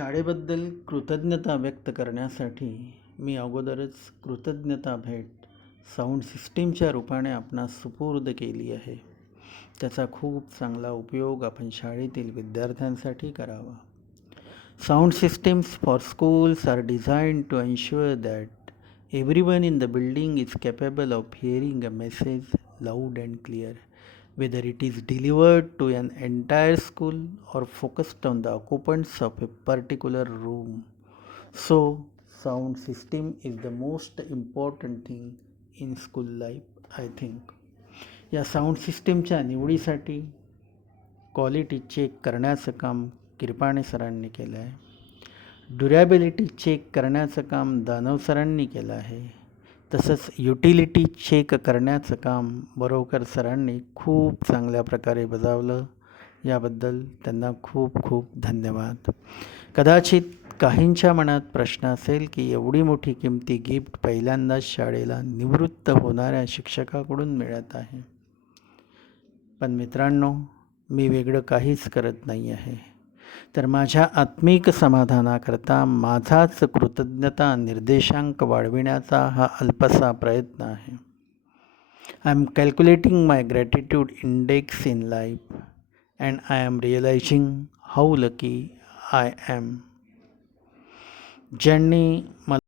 शाळेबद्दल कृतज्ञता व्यक्त करण्यासाठी मी अगोदरच कृतज्ञता भेट साऊंड सिस्टीमच्या रूपाने आपणास सुपूर्द केली आहे. त्याचा खूप चांगला उपयोग आपण शाळेतील विद्यार्थ्यांसाठी करावा. Sound systems for schools are design to ensure that everyone in the building is capable of hearing a message loud and clear. Whether it is delivered to an entire school or focused on the occupants of a particular room. So, sound system is the most important thing in school life, I think. या sound सिस्टीमच्या निवडीसाठी quality check करण्याचं काम किरपाणे सरांनी केलं आहे ड्युरॅबिलिटी check करण्याचं काम दानव सरांनी केलं आहे तसंच युटिलिटी चेक करण्याचं काम बरोबर सरांनी खूप चांगल्या प्रकारे बजावलं. याबद्दल त्यांना खूप खूप धन्यवाद. कदाचित काहींच्या मनात प्रश्न असेल की एवढी मोठी किमती गिफ्ट पहिल्यांदाच शाळेला निवृत्त होणाऱ्या शिक्षकाकडून मिळत आहे. पण मित्रांनो मी वेगळं काहीच करत नाही आहे. तर माझ्या आत्मिक समाधानाकरता माझाच कृतज्ञता निर्देशांक वाढविण्याचा हा अल्पसा प्रयत्न आहे. I am calculating my gratitude index in life and I am realizing how lucky I am ज्यांनी मला